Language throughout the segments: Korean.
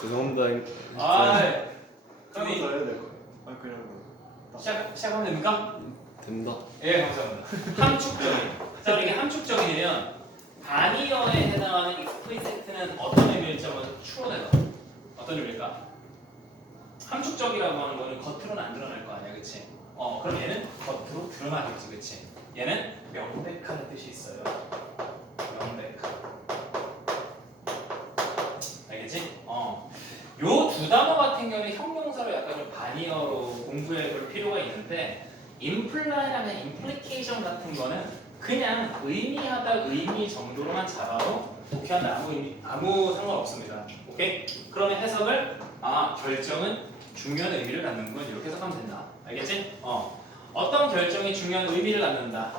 죄송합니다. 아, 한번 그럼 더 해야 될 거예요. 아 그냥 시작하면 됩니까? 된다. 예, 감사합니다. 함축적인. 자, 이게 함축적이면 단위어에 해당하는 explicit는 어떤 의미일지 추론해봐. 어떤 의미일까? 함축적이라고 하는 거는 겉으로는 안 드러날 거 아니야, 그치? 그럼 얘는 겉으로 드러나겠지, 그치? 얘는 명백한 뜻이 있어요. 명백한. 알겠지? 요 두 단어 같은 경우는 형용사로 약간 좀 반의어로 공부해 볼 필요가 있는데 imply나 implication 같은 거는 그냥 의미하다 의미 정도로만 잡아도 오케이한다 아무 상관없습니다. 오케이? 그러면 해석을 결정은 중요한 의미를 갖는군 이렇게 해석하면 된다. 알겠지? 어떤 결정이 중요한 의미를 갖는다.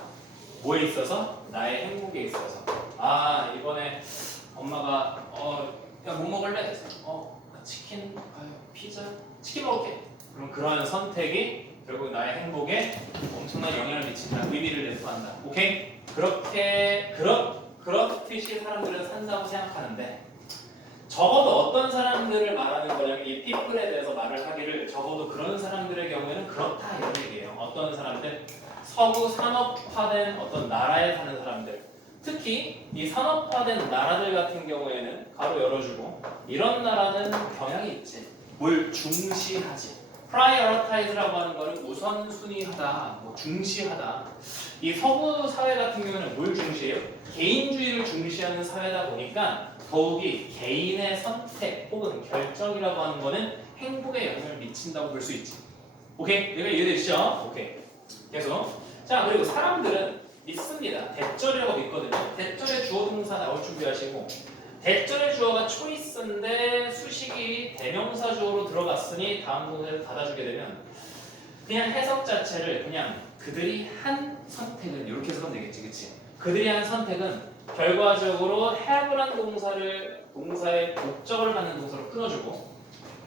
뭐에 있어서? 나의 행복에 있어서. 이번에 엄마가 야 뭐 먹을래? 그래서 치킨, 피자, 치킨 먹을게. 그럼 그러한 선택이 결국 나의 행복에 엄청난 영향을 미친다. 의미를 내포한다. 오케이? 그렇듯이 사람들은 산다고 생각하는데 적어도 어떤 사람들을 말하는 거냐면 이 people에 대해서 말을 하기를 적어도 그런 사람들의 경우에는 그렇다 이런 얘기예요. 어떤 사람들? 서구 산업화된 어떤 나라에 사는 사람들. 특히 이 산업화된 나라들 같은 경우에는 가로 열어주고 이런 나라는 경향이 있지. 뭘 중시하지. prioritize라고 하는 거는 우선순위하다, 중시하다. 이 서구 사회 같은 경우는 뭘 중시해요? 개인주의를 중시하는 사회다 보니까 더욱이 개인의 선택 혹은 결정이라고 하는 거는 행복에 영향을 미친다고 볼 수 있지. 오케이? 내가 이해되시죠? 오케이. 계속. 자, 그리고 사람들은 믿습니다. 대절이라고 믿거든요. 대절의 주어 동사 나올 준비하시고 대절의 주어가 초이스인데 수식이 대명사 주어로 들어갔으니 다음 동사를 닫아주게 되면 그냥 해석 자체를 그냥 그들이 한 선택은 이렇게 해석하면 되겠지, 그치? 그들이 한 선택은 결과적으로 have란 동사의 목적을 갖는 동사로 끊어주고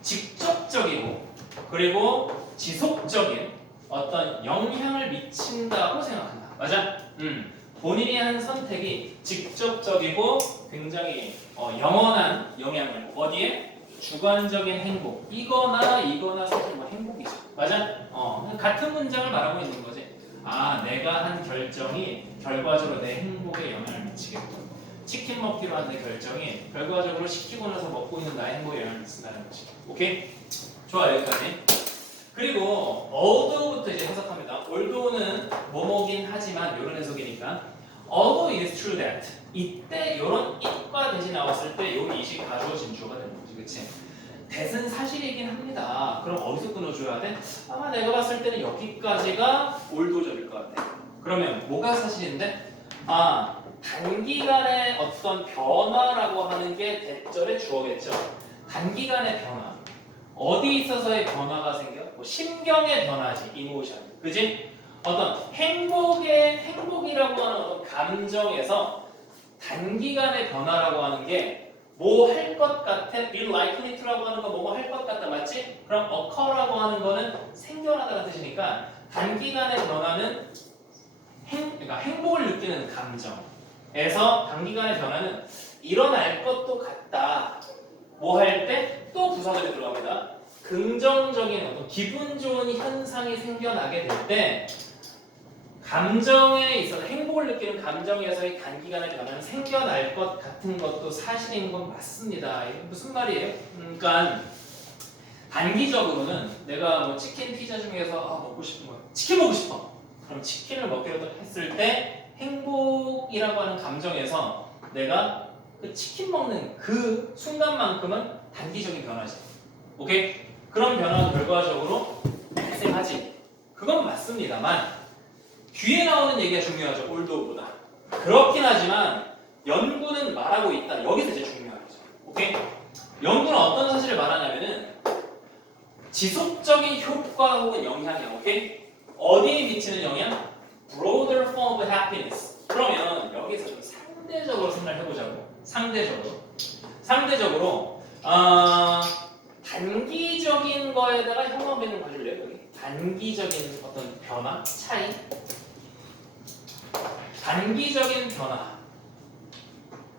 직접적이고 그리고 지속적인 어떤 영향을 미친다고 생각한다. 맞아? 본인이 한 선택이 직접적이고 굉장히 영원한 영향을 어디에? 주관적인 행복 이거나 사실 뭐 행복이죠. 맞아? 같은 문장을 말하고 있는 거지. 내가 한 결정이 결과적으로 내 행복에 영향을 미치겠고 치킨 먹기로 한 내 결정이 결과적으로 시키고 나서 먹고 있는 나의 행복에 영향을 미친다는 거지. 오케이? 좋아, 여기까지. 그리고 although부터 이제 해석합니다. although는 뭐뭐긴 하지만 이런 해석이니까 although it is true that 이때 이런 it과 that이 나왔을 때 이 it이 가주어진 주어가 되는 거지, 그치? that은 사실이긴 합니다. 그럼 어디서 끊어줘야 돼? 아마 내가 봤을 때는 여기까지가 although적일 것 같아. 그러면 뭐가 사실인데? 단기간의 어떤 변화라고 하는 게 대절의 주어겠죠. 단기간의 변화. 어디 있어서의 변화가 생겨? 심경의 변화지, 이모션. 그지? 어떤 행복이라고 하는 어떤 감정에서 단기간의 변화라고 하는 게 뭐 할 것 같아? be likely to라고 하는 거 뭐 할 것 같다, 맞지? 그럼 occur라고 하는 거는 생겨나다는 뜻이니까 단기간의 변화는 그러니까 행복을 느끼는 감정에서 단기간의 변화는 일어날 것도 같다. 뭐 할 때? 또 부사절이 들어갑니다. 긍정적인 어떤 기분 좋은 현상이 생겨나게 될 때 감정에 있어서 행복을 느끼는 감정에서의 단기간의 변화는 생겨날 것 같은 것도 사실인 건 맞습니다. 이게 무슨 말이에요? 그러니까 단기적으로는 내가 뭐 치킨 피자 중에서 먹고 싶은 거 치킨 먹고 싶어. 그럼 치킨을 먹기로 했을 때 행복이라고 하는 감정에서 내가 그 치킨 먹는 그 순간만큼은 단기적인 변화지. 오케이? 그런 변화가 결과적으로 발생하지. 그건 맞습니다만 뒤에 나오는 얘기가 중요하죠. although보다. 그렇긴 하지만 연구는 말하고 있다. 여기서 이제 중요한 거죠. 오케이? 연구는 어떤 사실을 말하냐면은 지속적인 효과 혹은 영향이야. 오케이? 어디에 미치는 영향? broader form of happiness. 그러면 여기서 좀 상대적으로 생각을 해보자고. 상대적으로 단기적인 거에다가 형용 변형 봐줄래요? 여기 단기적인 어떤 변화, 차이. 단기적인 변화.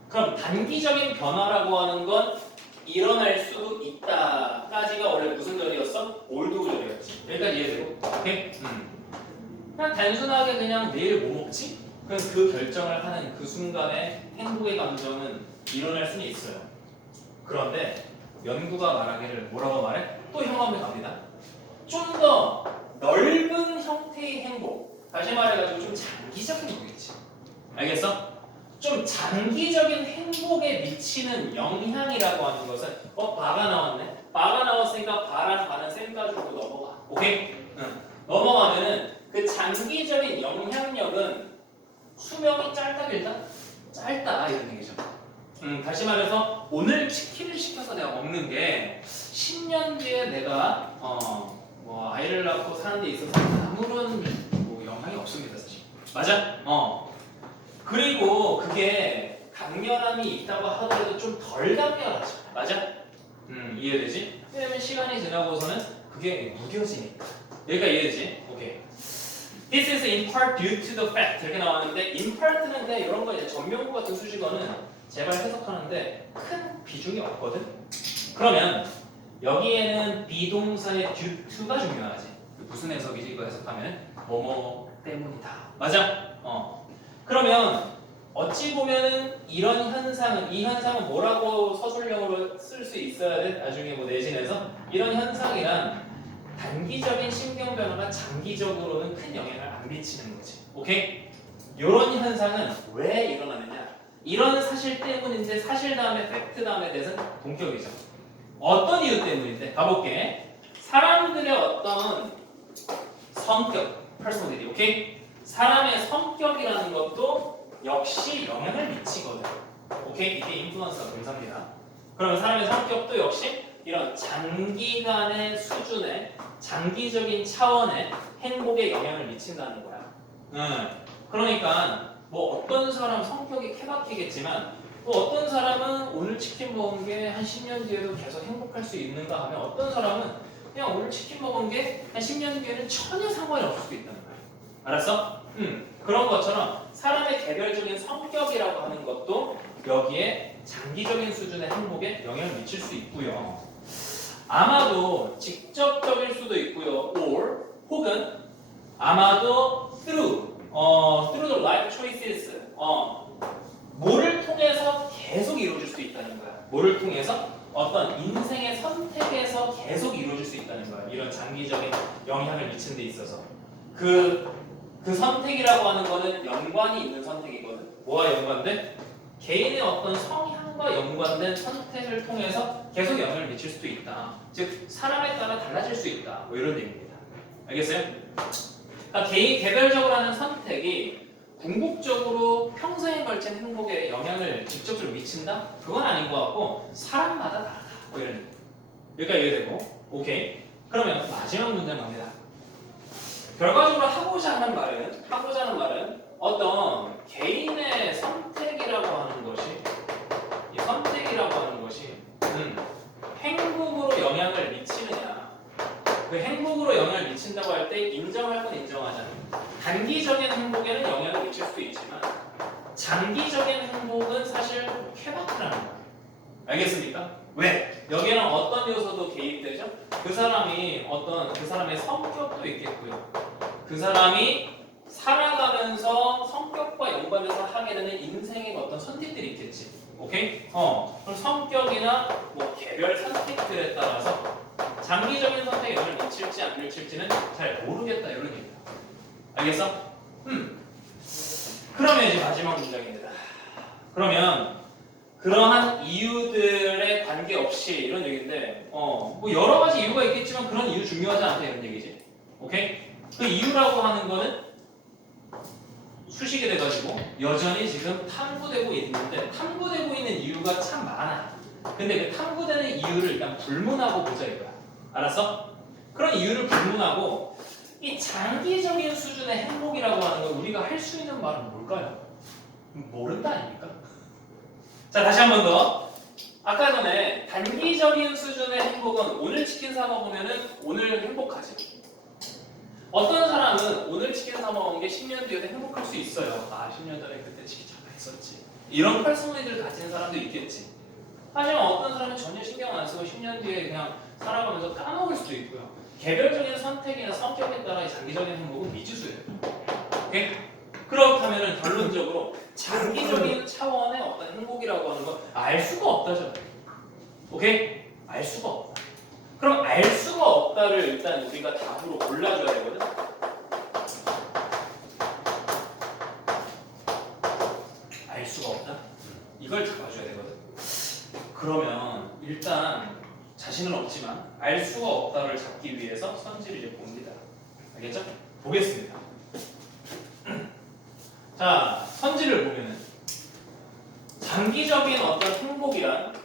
그럼 단기적인 변화라고 하는 건 일어날 수 있다까지가 원래 무슨 절이었어? 올드 절이었지. 여기까지 이해되고? 오케이? 그냥 단순하게 그냥 내일 뭐 먹지? 그럼 그 결정을 하는 그 순간에 행복의 감정은 일어날 수는 있어요. 그런데 연구가 말하기를 뭐라고 말해? 또 혐오함에 갑니다. 좀 더 넓은 형태의 행복. 다시 말해가지고 좀 장기적인 행복이지. 알겠어? 좀 장기적인 행복에 미치는 영향이라고 하는 것은 바가 나왔네. 바가 나왔으니까 바랑 바는 셈 가지고 넘어가. 오케이? 응. 넘어가면은 그 장기적인 영향력은 수명이 짧다 길다? 짧다 이런 얘기죠. 다시 말해서 오늘 치킨을 시켜서 내가 먹는 게 10년 뒤에 내가 뭐 아이를 낳고 사는 데 있어서 아무런 뭐 영향이 없습니다 사실. 맞아? 그리고 그게 강렬함이 있다고 하더라도 좀 덜 강렬하죠. 맞아? 이해되지? 왜냐면 시간이 지나고서는 그게 무뎌지니까. 여기가 이해되지? 오케이. This is in part due to the fact 이렇게 나왔는데 in part는 그냥 이런 거 이제 전명구 같은 수식어는 제발 해석하는데 큰 비중이 없거든. 그러면 여기에는 비동사의 due to가 중요하지. 무슨 해석이지? 이거 해석하면 뭐뭐 때문이다. 맞아? 그러면 어찌 보면은 이런 현상은 이 현상은 뭐라고 서술형으로 쓸 수 있어야 돼? 나중에 뭐 내신에서 이런 현상이란 단기적인 신경 변화가 장기적으로는 큰 영향을 안 미치는 거지. 오케이? 이런 현상은 왜 일어나느냐? 이런 사실 때문인데 사실 다음에 팩트 다음에 대해서는 동격이죠. 어떤 이유 때문인데? 가볼게. 사람들의 어떤 성격, personality, 오케이? 사람의 성격이라는 것도 역시 영향을 미치거든. 오케이? 이게 인플루언서가 동사입니다. 그러면 사람의 성격도 역시 이런 장기간의 수준의 장기적인 차원의 행복에 영향을 미친다는 거야. 그러니까 뭐 어떤 사람 성격이 케바케겠지만 뭐 어떤 사람은 오늘 치킨 먹은 게 한 10년 뒤에도 계속 행복할 수 있는가 하면 어떤 사람은 그냥 오늘 치킨 먹은 게 한 10년 뒤에는 전혀 상관이 없을 수도 있다는 거야. 알았어? 그런 것처럼 사람의 개별적인 성격이라고 하는 것도 여기에 장기적인 수준의 행복에 영향을 미칠 수 있고요. 아마도 직접적일 수도 있고요. or 혹은 아마도 through the life choices 뭐를 통해서 계속 이루어질 수 있다는 거야. 뭐를 통해서 어떤 인생의 선택에서 계속 이루어질 수 있다는 거야. 이런 장기적인 영향을 미치는 데 있어서 그 선택이라고 하는 거는 연관이 있는 선택이거든. 뭐와 연관돼? 개인의 어떤 성향과 연관된 선택을 통해서 계속 영향을 미칠 수도 있다. 즉 사람에 따라 달라질 수 있다. 뭐 이런 얘기입니다. 알겠어요? 그러니까 개인 개별적으로 하는 선택이 궁극적으로 평생에 걸친 행복에 영향을 직접적으로 미친다? 그건 아닌 것 같고 사람마다 다르다. 뭐 이런 얘기. 여기가 이해되고 오케이. 그러면 마지막 문장 갑니다. 결과적으로 하고자 하는 말은 어떤 개인의 선택이라고 하는 것이 이 선택이라고 하는 것이 행복으로 영향을 미치느냐 그 행복으로 영향을 미친다고 할 때 인정할 건 인정하잖아요. 단기적인 행복에는 영향을 미칠 수도 있지만 장기적인 행복은 사실 케바케라는 거예요. 알겠습니까? 왜? 여기에는 어떤 요소도 개입되죠? 그 사람의 성격도 있겠고요. 그 사람이 살아가면서 성격과 연관해서 하게 되는 인생의 어떤 선택들이 있겠지. 오케이? 그럼 성격이나 뭐 개별 선택들에 따라서 장기적인 선택에 영향을 미칠지 안 미칠지는 잘 모르겠다 이런 얘기입니다. 알겠어? 그러면 이제 마지막 문장입니다. 그러면 그러한 이유들에 관계없이 이런 얘기인데 뭐 여러 가지 이유가 있겠지만 그런 이유 중요하지 않다 이런 얘기지. 오케이? 그 이유라고 하는 거는 수식이 돼가지고 여전히 지금 탐구되고 있는데 탐구되고 있는 이유가 참 많아. 근데 그 탐구되는 이유를 일단 불문하고 보자 이거야. 알았어? 그런 이유를 불문하고 이 장기적인 수준의 행복이라고 하는 걸 우리가 할 수 있는 말은 뭘까요? 모른다 아닙니까? 자 다시 한 번 더. 아까 전에 단기적인 수준의 행복은 오늘 치킨 사 먹으면은 오늘 행복하지. 어떤 사람은 오늘 치킨 사 먹은 게 10년 뒤에도 행복할 수 있어요. 10년 전에 그때 치킨 잘 했었지. 이런 퍼스널리티를 가진 사람도 있겠지. 하지만 어떤 사람은 전혀 신경 안 쓰고 10년 뒤에 그냥 살아가면서 까먹을 수도 있고요. 개별적인 선택이나 성격에 따라 장기적인 행복은 미지수예요. 오케이? 그렇다면 결론적으로 장기적인 차원의 어떤 행복이라고 하는 건 알 수가 없다죠. 오케이? 알 수가 없다. 그럼 알 수가 없다를 일단 우리가 답으로 골라줘야 되거든. 알 수가 없다? 이걸 잡아줘야 되거든. 그러면 일단 자신은 없지만 알 수가 없다를 잡기 위해서 선지를 이제 봅니다. 알겠죠? 보겠습니다. 자, 선지를 보면은 장기적인 어떤 행복이란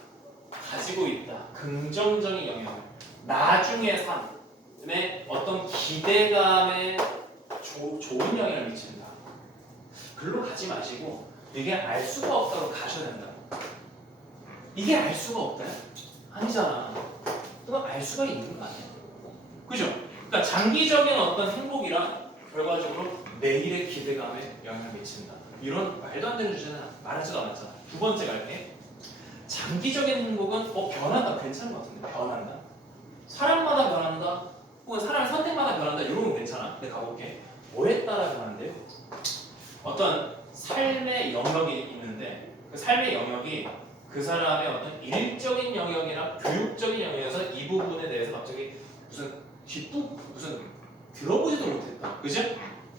가지고 있다. 긍정적인 영향을 나중의 삶에 어떤 기대감에 좋은 영향을 미친다. 글로 가지 마시고 이게 알 수가 없다고 가셔야 된다. 이게 알 수가 없다? 아니잖아. 그건 알 수가 있는 거 아니야. 그죠? 그러니까 장기적인 어떤 행복이란 결과적으로 내일의 기대감에 영향을 미친다. 이런 말도 안 되는 주제는 말하지도 않았잖아. 두 번째 갈게. 장기적인 행복은 변한다. 괜찮은 것 같은데. 변한다. 사람마다 변한다. 혹은 사람의 선택마다 변한다. 이런 건 괜찮아. 근데 가볼게. 뭐에 따라 변한대요? 어떤 삶의 영역이 있는데 그 삶의 영역이 그 사람의 어떤 일적인 영역이나 교육적인 영역에서 이 부분에 대해서 갑자기 무슨 들어보지도 못했다. 그죠?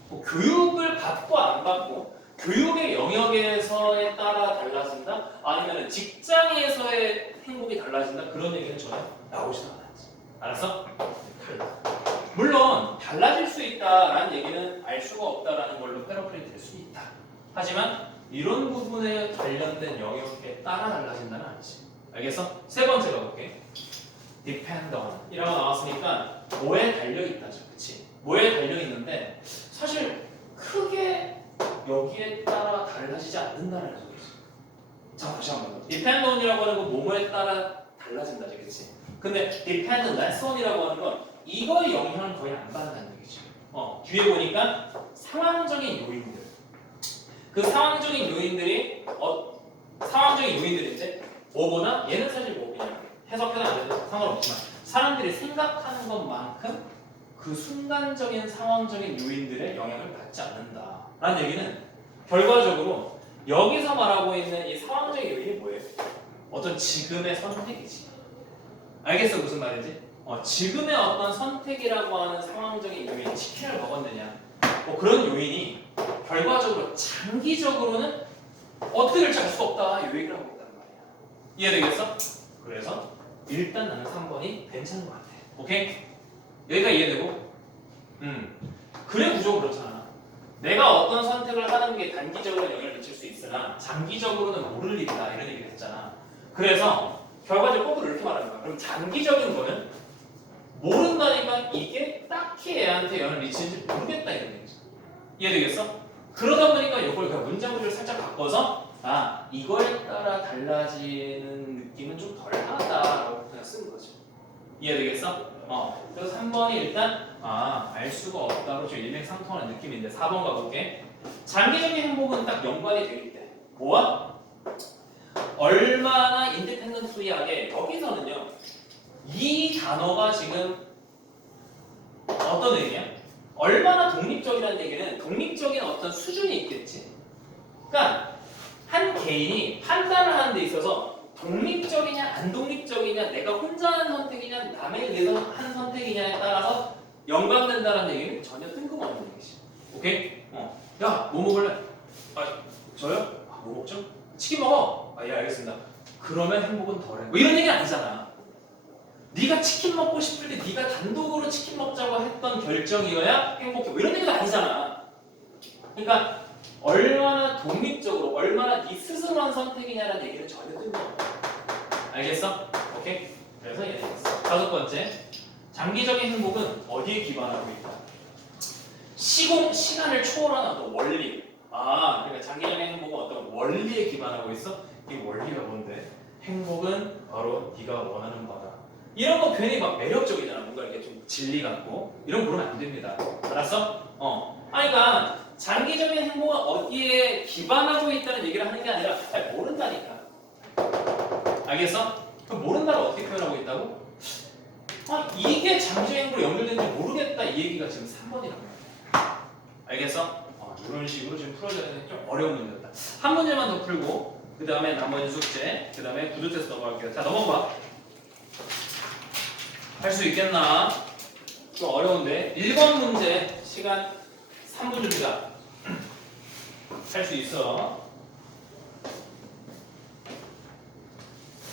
뭐 교육을 받고 안 받고 교육의 영역에서에 따라 달라진다? 아니면 직장에서의 행복이 달라진다? 그런 얘기는 전혀 나오지도 않았지. 알았어? 달라. 물론 달라질 수 있다라는 얘기는 알 수가 없다라는 걸로 패러프레이 될 수 있다. 하지만 이런 부분에 관련된 영역에 따라 달라진다는 아니지. 알겠어? 세 번째 가볼게. depend on 이라고 나왔으니까 뭐에 달려있다죠. 그치? 뭐에 달려있는데 사실 크게 여기에 따라 달라지지 않는다는 소리지. 자, 다시 한번 더. depend on이라고 하는 건 뭐뭐에 따라 달라진다지. 그치? 근데 depend less on이라고 하는 건 이거의 영향을 거의 안 받는다는 얘기지. 뒤에 보니까 상황적인 요인들. 그 상황적인 요인들이 상황적인 요인들인데 뭐보다 얘는 사실 뭐 그냥 해석해도 안 돼도 상관없지만 사람들이 생각하는 것만큼 그 순간적인 상황적인 요인들의 영향을 받지 않는다 라는 얘기는 결과적으로 여기서 말하고 있는 이 상황적인 요인이 뭐예요? 어떤 지금의 선택이지. 알겠어? 무슨 말인지? 지금의 어떤 선택이라고 하는 상황적인 요인, 치킨을 먹었느냐 뭐 그런 요인이 결과적으로 장기적으로는 어떻게 될지 알 수가 없다 이 얘기를 하고 있다는 말이야. 이해되겠어? 그래서 일단 나는 3번이 괜찮은 것 같아. 오케이? 여기가 이해되고? 그래 구조 그렇잖아. 내가 어떤 선택을 하는 게 단기적으로 영향을 미칠 수 있으나 장기적으로는 모를 일이다 이런 얘기를 했잖아. 그래서 결과적으로 거꾸로 이렇게 말하는 거야. 그럼 장기적인 거는 모른다니까 이게 딱히 애한테 영향을 미치는지 모르겠다 이런 얘기지. 이해되겠어? 그러다 보니까 이걸 그냥 문장 구조를 살짝 바꿔서 이거에 따라 달라지는 느낌은 좀 덜하다라고 그냥 쓴 거죠. 이해되겠어? 그래서 3번이 일단 알 수가 없다고 좀 일맥상통하는 느낌인데 4번 가볼게. 장기적인 행복은 딱 연관이 되어 있대. 뭐와? 얼마나 인디펜던트리하게 여기서는요. 이 단어가 지금 어떤 의미야? 얼마나 독립적이라는 얘기는 독립적인 어떤 수준이 있겠지. 그러니까 한 개인이 판단을 하는 데 있어서 독립적이냐 안 독립적이냐 내가 혼자 한 선택이냐 남에 의해서 한 선택이냐에 따라서 연관된다는 얘기는 전혀 뜬금없는 얘기지. 오케이? 야, 뭐 먹을래? 저요? 뭐 먹죠? 치킨 먹어. 예, 알겠습니다. 그러면 행복은 덜해. 뭐 이런 얘기 아니잖아. 네가 치킨 먹고 싶을 때 네가 단독으로 치킨 먹자고 했던 결정이어야 행복해. 뭐 이런 얘기도 아니잖아. 그러니까 얼마나 독립적으로 얼마나 네 스스로 한 선택이냐라는 얘기는 전혀 뜬금없어. 알겠어? 오케이? 그래서 이해됐어. 5번째, 장기적인 행복은 어디에 기반하고 있다? 시간을 초월한 어떤 원리. 그러니까 장기적인 행복은 어떤 원리에 기반하고 있어? 이 원리가 뭔데? 행복은 바로 네가 원하는 바다. 이런 거 괜히 막 매력적이잖아. 뭔가 이렇게 좀 진리 같고 이런 거 그러면 안 됩니다. 알았어? 그러니까 장기적인 행복은 어디에 기반하고 있다는 얘기를 하는 게 아니라 모른다니까. 알겠어? 그럼 모른다를 어떻게 표현하고 있다고? 아 이게 잠재행으로 연결되는지 모르겠다 이 얘기가 지금 3번이란 말이야. 알겠어? 이런 식으로 지금 풀어줘야 되는 좀 어려운 문제였다. 한 문제만 더 풀고 그 다음에 나머지 숙제 그 다음에 구조 테스트 넘어갈게요. 자 넘어가. 할 수 있겠나? 좀 어려운데 1번 문제 시간 3분 줍니다. 할 수 있어.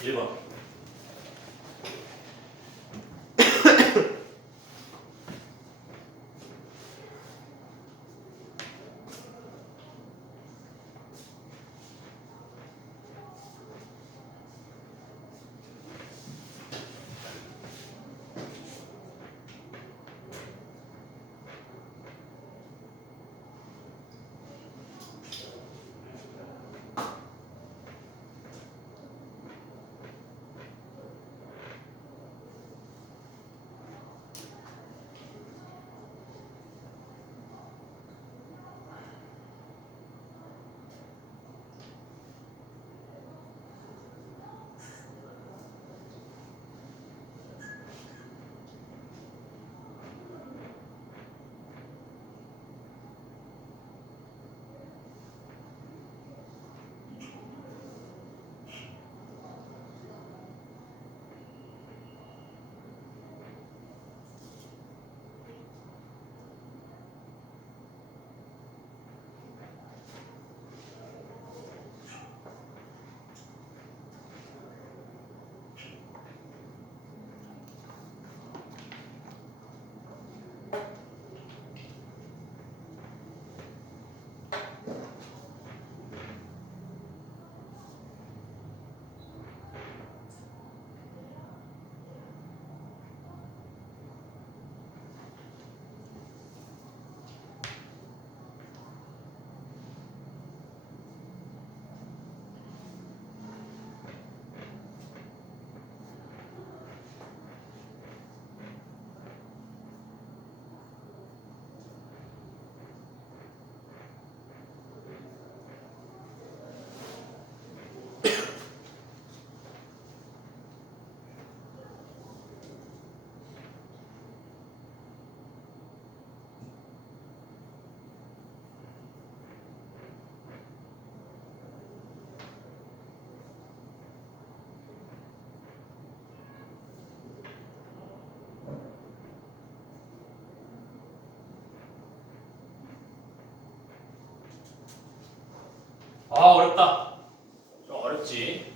1번. 어렵다. 좀 어렵지.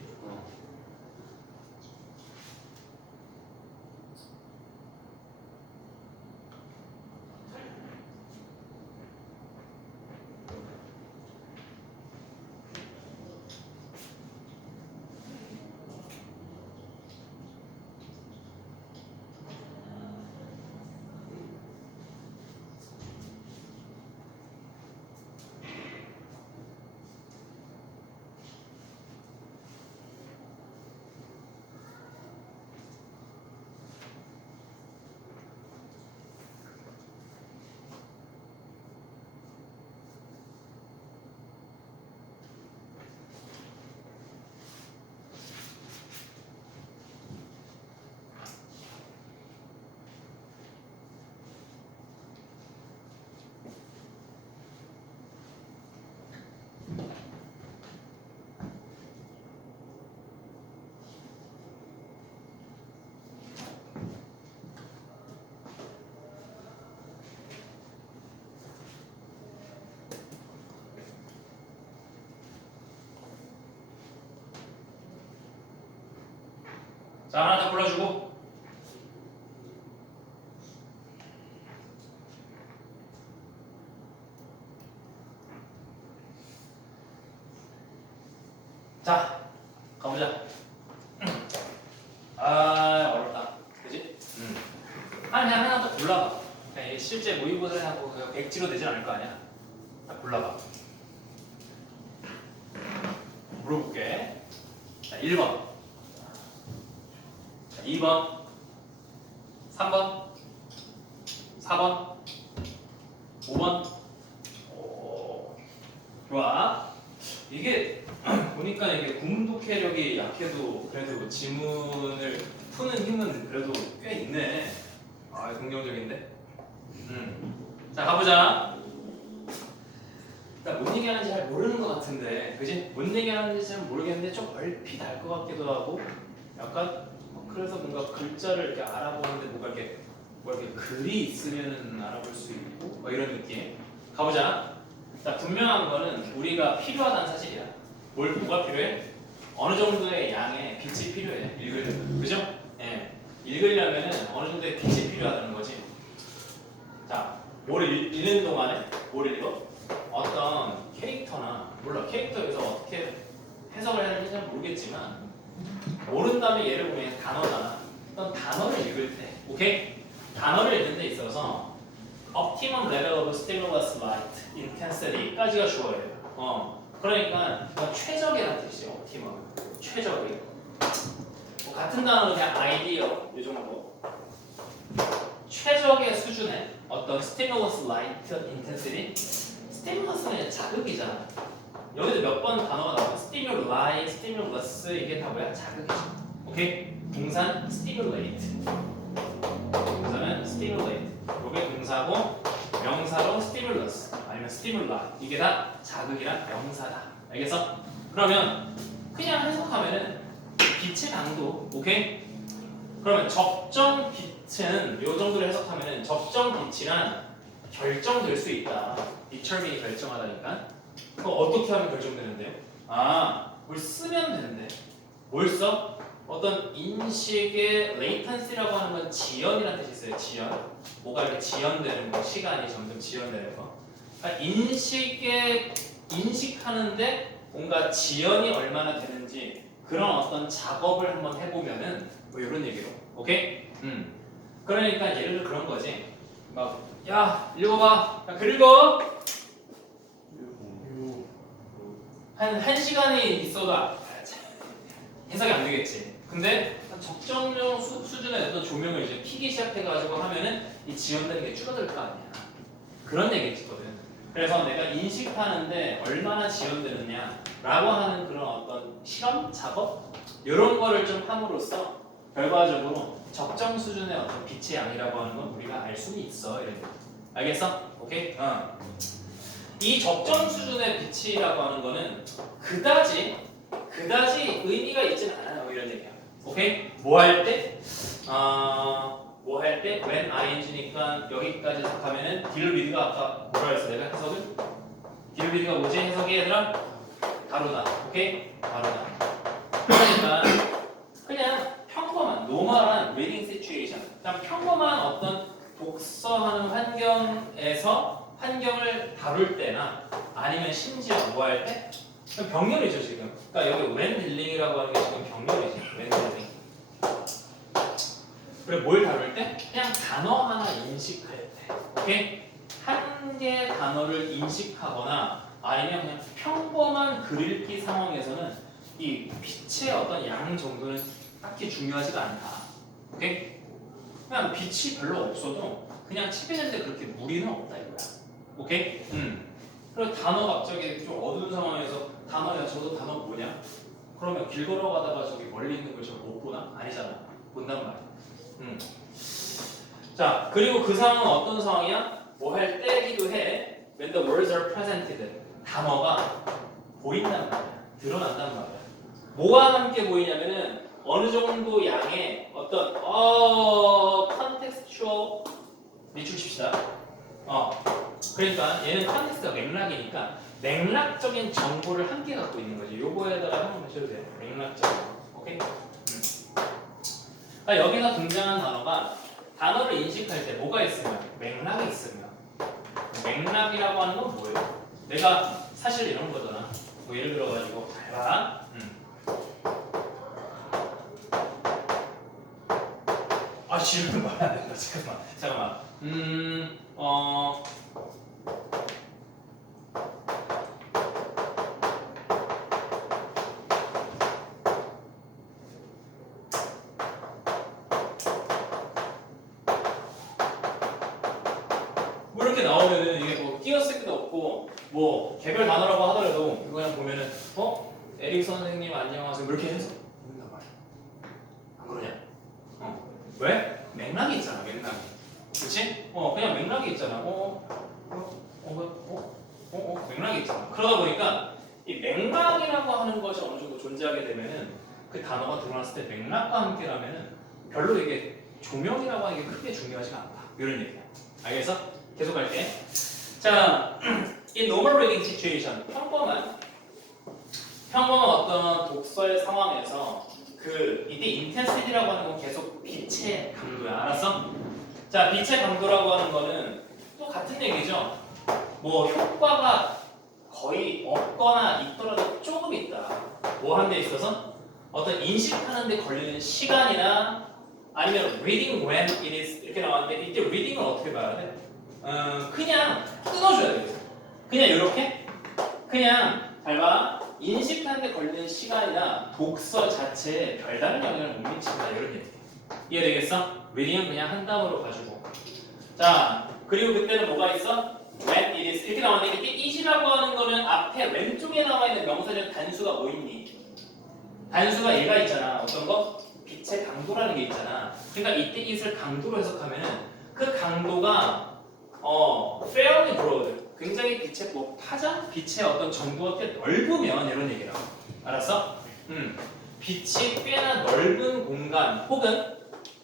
자, 하나 더 골라주고. 자, 가보자. 어렵다. 그지? 그냥 하나 더 골라봐. 그냥 실제 모의고사하고 백지로 되진 않을 거 아니야. 자, 골라봐. 물어볼게. 자, 1번. 자, 2번. 3번. 4번. 5번. 오, 좋아. 이게 보니까 이게 구문독해력이 약해도 그래도 지문을 푸는 힘은 그래도 꽤 있네. 아, 긍정적인데. 자, 가보자. 뭔 얘기하는지 잘 모르는 것 같은데, 그지? 뭔 얘기하는지 잘 모르겠는데 좀 얼핏 알 것 같기도 하고, 약간 그래서 뭔가 글자를 이렇게 알아보는데 뭐 이렇게 글이 있으면 알아볼 수 있고, 뭐 이런 느낌. 가보자. 자, 분명한 거는 우리가 필요하다는 사실이야. 뭐가 필요해? 어느 정도의 양의 빛이 필요해. 읽으려면, 그죠? 예. 읽으려면은 어느 정도의 빛이 필요하다는 거지. 자, 뭘 읽는 동안에 뭘 읽어? 어떤 캐릭터나 몰라 캐릭터에서 어떻게 해석을 해야 될지 잘 모르겠지만 모른다면 예를 보면 단어나 어떤 단어를 읽을 때 오케이? 단어를 읽는 데 있어서 optimum level of stimulus light intensity까지가 주어예요. 그러니까 최적이라는 뜻이에요. optimum 최적이 뭐 같은 단어는 그냥 ideal 이 정도 최적의 수준의 어떤 stimulus light intensity 스티뮬러스는 자극이잖아. 여기도 몇 번 단어가 나와. 스티뮬라이, 스티뮬러스 이게 다 뭐야? 자극이죠. 오케이? 동사는 stimulate. 동사는 stimulate. 이게 동사고 명사로 stimulus 아니면 stimuli 이게 다 자극이란 명사다. 알겠어? 그러면 그냥 해석하면은 빛의 강도. 오케이? 그러면 적정 빛은 요 정도로 해석하면은 적정 빛이란 결정될 수 있다. determine이 결정하다니까. 그럼 어떻게 하면 결정되는데요? 뭘 쓰면 되는데. 뭘 써? 어떤 인식의 latency라고 하는 건 지연이라는 뜻이 있어요. 지연. 뭐가 이렇게 지연되는 거, 시간이 점점 지연되는 거. 그러니까 인식하는데 뭔가 지연이 얼마나 되는지 그런 어떤 작업을 한번 해보면은 뭐 이런 얘기로. 오케이? 그러니까 예를 들어 그런 거지. 야, 읽어봐. 야, 글 읽어. 한 시간이 있어도 해석이 안 되겠지. 근데 적정량 수준의 어떤 조명을 이제 켜기 시작해가지고 하면은 이 지연되는 게 줄어들 거 아니야. 그런 얘기거든. 그래서 내가 인식하는데 얼마나 지연되느냐라고 하는 그런 어떤 실험 작업 이런 거를 좀 함으로써 결과적으로 적정 수준의 어떤 빛의 양이라고 하는 건 우리가 알 수는 있어. 이런 얘기. 알겠어? 오케이? 이 적정 수준의 빛이라고 하는 거는 그다지 의미가 있진 않아요. 이런 얘기야. 오케이? 뭐 할 때? 뭐 할 때? when ing니까 여기까지 해석하면은 deal with가 아까 뭐라 했어? 내가 해석을? deal with가 뭐지? 해석이 얘들아? 다루다. 오케이? 다루다. 그러니까 그냥 평범한 노멀한 reading situation. 그냥 평범한 어떤 독서하는 환경을 다룰 때나 아니면 심지어 뭐 할 때? 병렬이죠 지금. 그러니까 여기 when dealing이라고 하는 게 지금 병렬이지. when dealing. 그리고 뭘 다룰 때? 그냥 단어 하나 인식할 때. 오케이? 한 개의 단어를 인식하거나 아니면 그냥 평범한 글읽기 상황에서는 이 빛의 어떤 양 정도는 딱히 중요하지가 않다. 오케이? 그냥 빛이 별로 없어도 그냥 책 읽는데 그렇게 무리는 없다 이거야. 오케이? 그리고 단어 갑자기 좀 어두운 상황에서 단어야 저도 단어 뭐냐? 그러면 길 걸어가다가 저기 멀리 있는 걸 저 못 보나? 아니잖아. 본단 말이야. 자, 그리고 그 상황은 어떤 상황이야? 뭐 할 때기도 해. When the words are presented. 단어가 보인단 말이야. 드러난단 말이야. 뭐와 함께 보이냐면은 어느 정도 양의 어떤 contextual 밑줄 칩시다. 그러니까 얘는 컨텍스트가 맥락이니까 맥락적인 정보를 함께 갖고 있는 거지. 요거에다가 한번 보셔도 돼요. 맥락적인 거. 오케이? 그러니까 여기서 등장한 단어가 단어를 인식할 때 뭐가 있으면 맥락이 있으면 맥락이라고 하는 건 뭐예요? 내가 사실 이런 거잖아. 뭐 예를 들어가지고 봐봐. 지금 말안 된다. 잠깐만. 뭐 이렇게 나오면은 이게 뭐 띄어쓰기도 없고 뭐 개별 단어라고 하더라도 그거 그냥 보면은 에릭 선생님 안녕하세요 이렇게 해서 읽는단 말이야. 안 그러냐? 왜? 맥락이 있잖아 맥락이. 그렇지? 그냥 맥락이 있잖아. 맥락이 있잖아. 그러다 보니까 이 맥락이라고 하는 것이 어느 정도 존재하게 되면은 그 단어가 드러났을 때 맥락과 함께라면은 별로 이게 조명이라고 하는 게 크게 중요하지가 않다. 이런 얘기야. 알겠어? 계속 할게. 자, 이 normal reading situation 평범한 어떤 독서의 상황에서 이때 intensity라고 하는 건 계속 빛의 강도야. 알았어? 자, 빛의 강도라고 하는 거는 또 같은 얘기죠. 뭐 효과가 거의 없거나 있더라도 조금 있다. 뭐 하는 데 있어서 어떤 인식하는 데 걸리는 시간이나 아니면 reading when it is 이렇게 나왔는데 이때 reading을 어떻게 봐야 돼? 그냥 끊어줘야 돼. 그냥 이렇게 그냥 잘 봐. 인식하는 데 걸리는 시간이나 독서 자체에 별다른 영향을 못 미친다 이런 얘기. 이해되겠어? reading은 그냥 한 단어로 가지고. 자, 그리고 그때는 뭐가 있어? when it is 이렇게 나왔는데 이때 is라고 하는 거는 앞에 왼쪽에 나와 있는 명사적 단수가 뭐 있니? 단수가 얘가 있잖아. 어떤 거? 빛의 강도라는 게 있잖아. 그러니까 이때 it을 강도로 해석하면은 그 강도가 fairly broad, 굉장히 빛의 뭐 파장, 빛의 어떤 정도가 꽤 넓으면 이런 얘기라고. 알았어? 빛이 꽤나 넓은 공간 혹은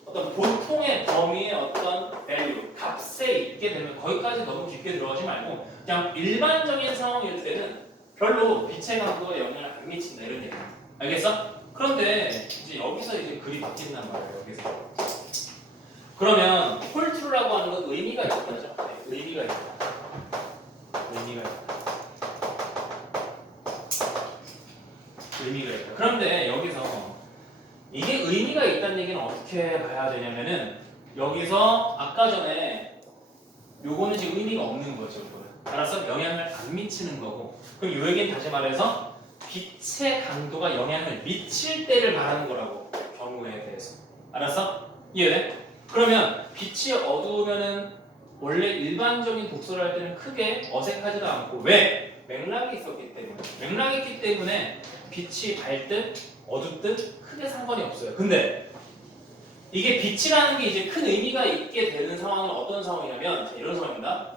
어떤 보통의 범위의 어떤 value, 값에 있게 되면 거기까지 너무 깊게 들어가지 말고 그냥 일반적인 상황일 때는 별로 빛의 강도에 영향을 안 미친다 이런 얘기. 알겠어? 그런데 이제 여기서 이제 글이 바뀐단 말이에요. 여기서. 그러면 홀트루라고 하는 건 의미가 있다죠. 네, 의미가 있다. 의미가 있다. 의미가 있다. 그런데 여기서 이게 의미가 있다는 얘기는 어떻게 봐야 되냐면은 여기서 아까 전에 요거는 지금 의미가 없는 거죠. 이거는. 알았어? 영향을 안 미치는 거고. 그럼 요 얘기는 다시 말해서 빛의 강도가 영향을 미칠 때를 말하는 거라고. 경우에 대해서. 알았어? 이해돼? 그러면 빛이 어두우면은 원래 일반적인 독서를 할 때는 크게 어색하지도 않고 왜? 맥락이 있었기 때문에. 맥락이 있기 때문에 빛이 밝든 어둡든 크게 상관이 없어요. 근데 이게 빛이라는 게 이제 큰 의미가 있게 되는 상황은 어떤 상황이냐면 이런 상황입니다.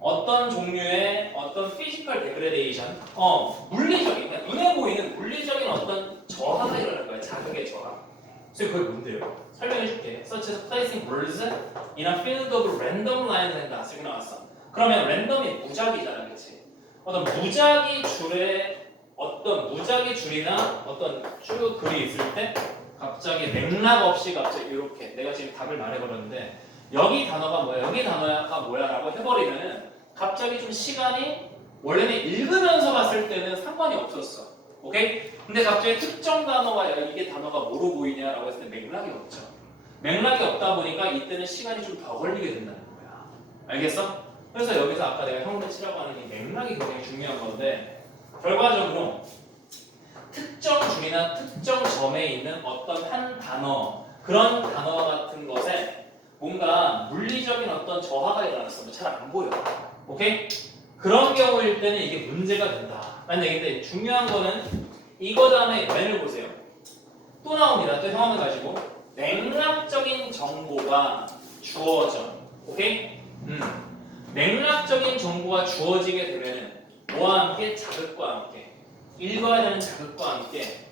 어떤 종류의 어떤 피지컬 데그레데이션, 물리적인, 그러니까 눈에 보이는 물리적인 어떤 저하가 일어날 거예요. 자극의 저하. 그래서 그게 뭔데요? 설명해 줄게. Such as placing words in a field of random lines and dots. 이렇게 나왔어. 그러면 랜덤이 무작위잖아, 그렇지? 어떤 무작위 줄이나 어떤 쭉 글이 있을 때 갑자기 맥락 없이 갑자기 이렇게 내가 지금 답을 말해버렸는데 여기 단어가 뭐야? 여기 단어가 뭐야?라고 해버리면은 갑자기 좀 시간이 원래는 읽으면서 봤을 때는 상관이 없었어. 오케이? 근데 갑자기 특정 단어가 이게 단어가 뭐로 보이냐라고 했을 때 맥락이 없죠. 맥락이 없다 보니까 이때는 시간이 좀 더 걸리게 된다는 거야. 알겠어? 그래서 여기서 아까 내가 형들 치라고 하는 이 맥락이 굉장히 중요한 건데 결과적으로 특정 줄이나 특정 점에 있는 어떤 한 단어 그런 단어와 같은 것에 뭔가 물리적인 어떤 저하가 일어났어. 잘 안 보여. 오케이? 그런 경우일 때는 이게 문제가 된다 라는 얘기인데 중요한 거는 이거 다음에 when을 보세요. 또 나옵니다. 또 형언을 가지고 맥락적인 정보가 주어져. 오케이? 맥락적인 정보가 주어지게 되면은 뭐와 함께? 자극과 함께 읽어야 되는 자극과 함께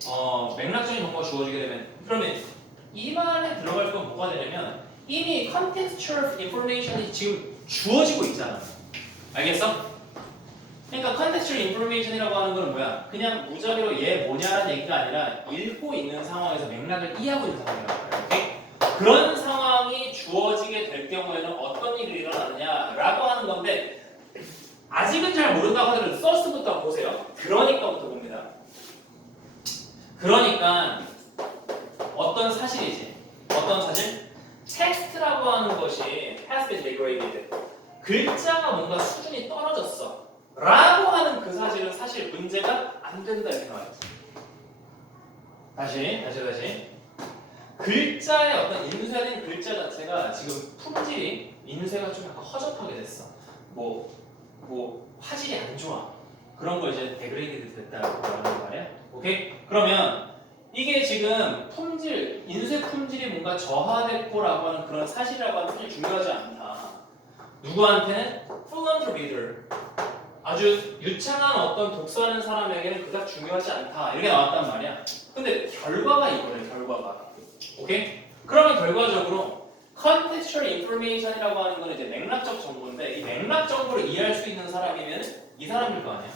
맥락적인 정보가 주어지게 되면 그러면 이 말에 들어갈 건 뭐가 되냐면 이미 contextual information이 지금 주어지고 있잖아. 알겠어? 그러니까 contextual information이라고 하는 건 뭐야? 그냥 무작위로 얘 뭐냐라는 얘기가 아니라 읽고 있는 상황에서 맥락을 이해하고 있는 상황이라고 해요. 오케이? 그런 상황이 주어지게 될 경우에는 어떤 일이 일어나느냐라고 하는 건데 아직은 잘 모른다고 하더라도 source부터 보세요. 그러니까부터 봅니다. 그러니까 어떤 사실이지? 어떤 사실? 텍스트라고 하는 것이 has been degraded. 글자가 뭔가 수준이 떨어졌어. 라고 하는 그 사실은 사실 문제가 안 된다 이렇게 나와요. 다시. 글자의 어떤 인쇄된 글자 자체가 지금 품질이 인쇄가 좀 약간 허접하게 됐어. 뭐 화질이 안 좋아. 그런 거 이제 데그레이드 됐다고 말하는 말이야. 오케이? 그러면 이게 지금 품질, 인쇄 품질이 뭔가 저하됐고라고 하는 그런 사실이라고 하는 사실 중요하지 않다. 누구한테는 fluent reader, 아주 유창한 어떤 독서하는 사람에게는 그닥 중요하지 않다. 이렇게 나왔단 말이야. 근데 결과가 이거래, 결과가. 오케이? 그러면 결과적으로 contextual information이라고 하는 건 이제 맥락적 정보인데 이 맥락 정보를 이해할 수 있는 사람이면 이 사람일 거 아니야?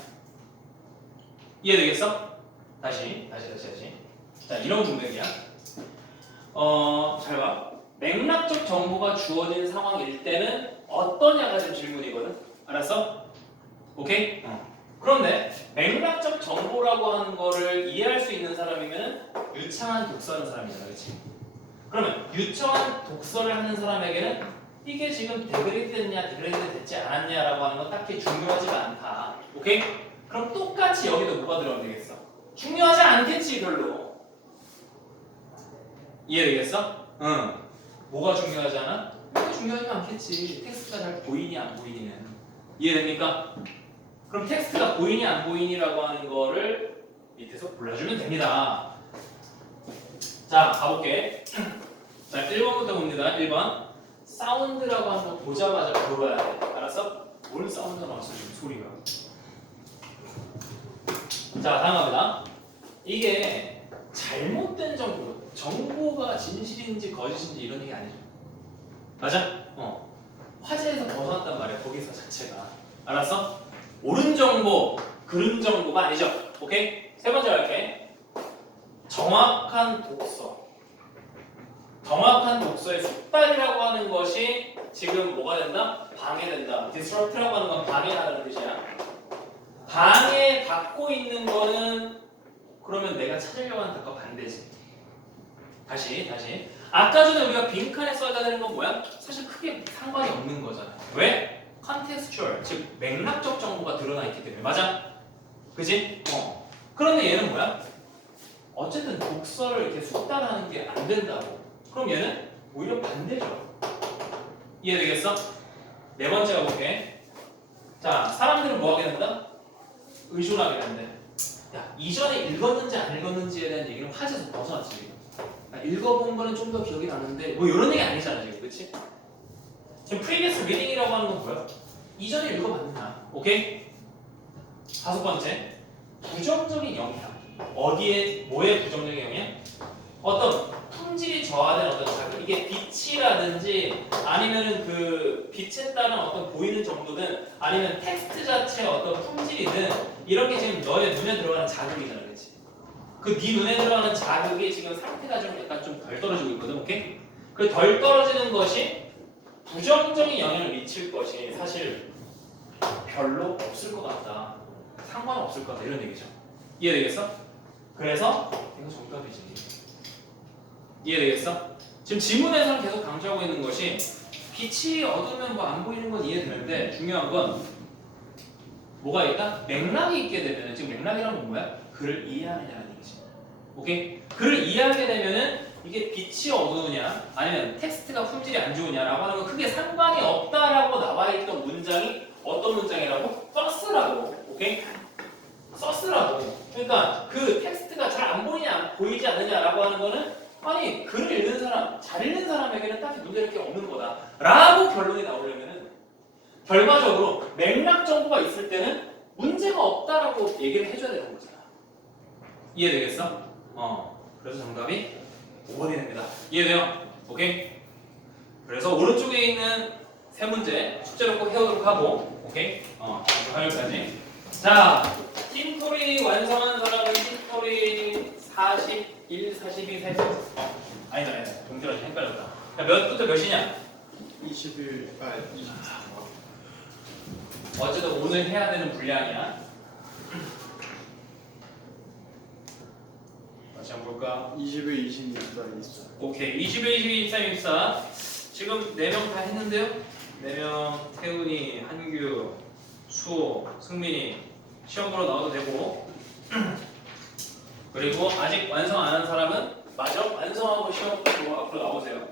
이해되겠어? 다시. 자, 이런 문맥이야. 잘 봐. 맥락적 정보가 주어진 상황일 때는 어떠냐가 지금 질문이거든. 알았어? 오케이? 그런데 맥락적 정보라고 하는 거를 이해할 수 있는 사람이면 유창한 독서하는 사람이잖아, 그렇지? 그러면 유창한 독서를 하는 사람에게는 이게 지금 데그레이드 됐냐, 데그레이드 됐지 않았냐라고 하는 건 딱히 중요하지가 않다. 오케이? 그럼 똑같이 여기도 뭐가 들어가면 되겠어? 중요하지 않겠지, 별로. 이해되겠어? 응. 뭐가 중요하지 않아? 뭐가 중요하지 않겠지. 텍스트가 잘 보이니 안 보이니는. 이해됩니까? 그럼 텍스트가 보이니 안 보이니라고 하는 거를 밑에서 골라주면 됩니다. 자, 가볼게. 자, 1번부터 봅니다. 1번. 사운드라고 하는 거 보자마자 물어봐야 돼. 알았어? 뭘 사운드 나왔어, 지금 소리가. 자, 다음 갑니다. 이게 잘못된 정보가 진실인지 거짓인지 이런 얘기 아니죠. 맞아? 화제에서 벗어났단 말이야, 거기서 자체가. 알았어? 옳은 정보, 그른 정보가 아니죠. 오케이? 세 번째 할게. 정확한 독서. 정확한 독서의 숙달이라고 하는 것이 지금 뭐가 된다? 방해된다. disrupt라고 하는 건 방해하는 뜻이야. 방해받고 있는 거는 그러면 내가 찾으려고 하는 것과 반대지. 다시. 아까 전에 우리가 빈칸에 써야 되는 건 뭐야? 사실 크게 상관이 없는 거잖아. 왜? contextual, 즉 맥락적 정보가 드러나 있기 때문에. 맞아? 그지? 그런데 얘는 뭐야? 어쨌든 독서를 이렇게 숙달하는 게 안 된다고. 그럼 얘는 오히려 반대죠. 이해되겠어? 네 번째 가볼게. 자, 사람들은 뭐 하게 된다? 의존하게 된대. 야, 이전에 읽었는지 안 읽었는지에 대한 얘기는 화제에서 벗어났지 지금. 읽어본 거는 좀 더 기억이 나는데 뭐 이런 얘기 아니잖아 지금, 그렇지? 지금 previous reading이라고 하는 건 뭐야? 이전에 읽어봤느냐. 오케이? 다섯 번째, 부정적인 영향. 어디에 뭐에 부정적인 영향? 어떤 품질이 저하된 어떤 자극, 이게 빛이라든지 아니면은 그 빛에 따른 어떤 보이는 정도든 아니면 텍스트 자체의 어떤 품질이든 이런 게 지금 너의 눈에 들어가는 자극이잖아, 그렇지? 그 네 눈에 들어가는 자극이 지금 상태가 좀 약간 좀 덜 떨어지고 있거든, 오케이? 그 덜 떨어지는 것이 부정적인 영향을 미칠 것이 사실 별로 없을 것 같다. 상관없을 것 같다, 이런 얘기죠. 이해되겠어? 그래서 이거 정답이지. 이해되겠어? 지금 지문에서는 계속 강조하고 있는 것이 빛이 어두우면 뭐 안 보이는 건 이해되는데 중요한 건 뭐가 있다? 맥락이 있게 되면, 지금 맥락이란 건 뭐야? 글을 이해하느냐는 얘기지. 오케이? 글을 이해하게 되면은 이게 빛이 어두우냐 아니면 텍스트가 품질이 안 좋으냐라고 하는 건 크게 상관이 없다라고 나와 있던 문장이 어떤 문장이라고? 서스라고. 오케이? 서스라고. 그러니까 그 텍스트가 잘 안 보이냐 보이지 않느냐라고 하는 거는 아니 글을 읽는 사람, 잘 읽는 사람에게는 딱히 문제될 게 없는 거다 라고 결론이 나오려면은 결과적으로 맥락 정보가 있을 때는 문제가 없다라고 얘기를 해줘야 되는 거잖아. 이해되겠어? 그래서 정답이 5번이 됩니다. 이해돼요? 오케이? 그래서 오른쪽에 있는 세 문제 숙제로 꼭 해오도록 하고, 오케이? 화요일까지. 자, 팀토리 완성한 사람은 팀토리 41, 42, 43. 아니다. 동태랑 헷갈렸다. 야, 몇부터 몇이냐? 21, 24. 어쨌든 오늘 해야 되는 분량이야. 다시 한번 볼까? 21, 22, 24. 오케이. 21, 22, 23, 24. 지금 4명 다 했는데요? 4명, 태훈이, 한규, 수호, 승민이 시험 보러 나와도 되고 그리고 아직 완성 안 한 사람은 마저 완성하고 시험 보고 앞으로 나오세요.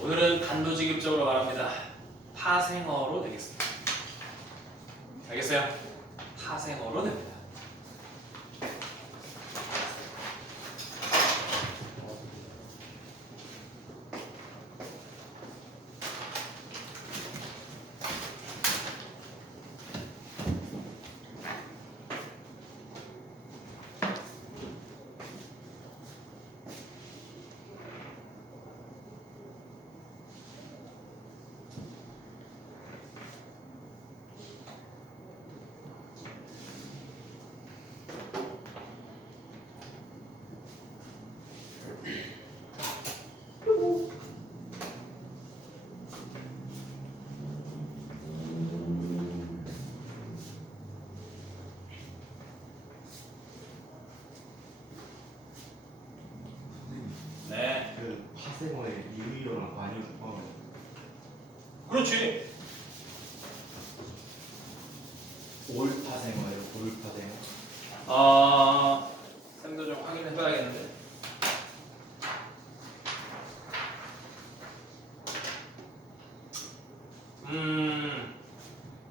오늘은 단도직입적으로 말합니다. 파생어로 되겠습니다. 알겠어요? 파생어로 됩니다. 네, 그 파생어의 유의어랑 관용을 포함해. 그렇지. 올 파생어예요. 올 파생어. 쌤도 좀 확인해봐야겠는데.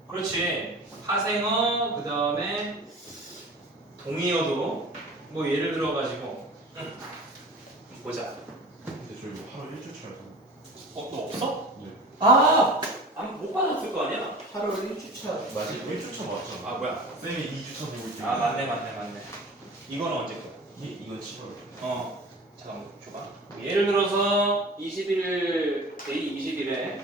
그렇지. 파생어 그 다음에 동의어도 뭐 예를 들어가지고 보자. 근데 저 이거 하루 1주차여서. 또 없어? 네. 못 받았을 거 아니야? 하루 1주차 맞지? 1주차 맞잖아. 아 뭐야? 쌤이 2주차 보고 있대. 맞네. 이거는 언제 거야? 이건 7월. 잠깐만 줘봐. 예를 들어서 20일 데이 20일에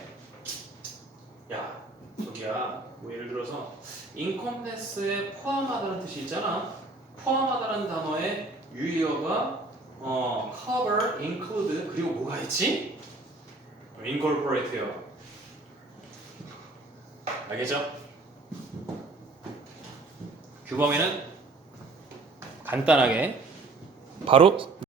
야 저기야 뭐 예를 들어서 인컴패스에 포함하다는 뜻이 있잖아. 포함하다는 단어의 유의어가 cover, include 그리고 뭐가 있지? incorporate요. 알겠죠? 규범에는 간단하게 바로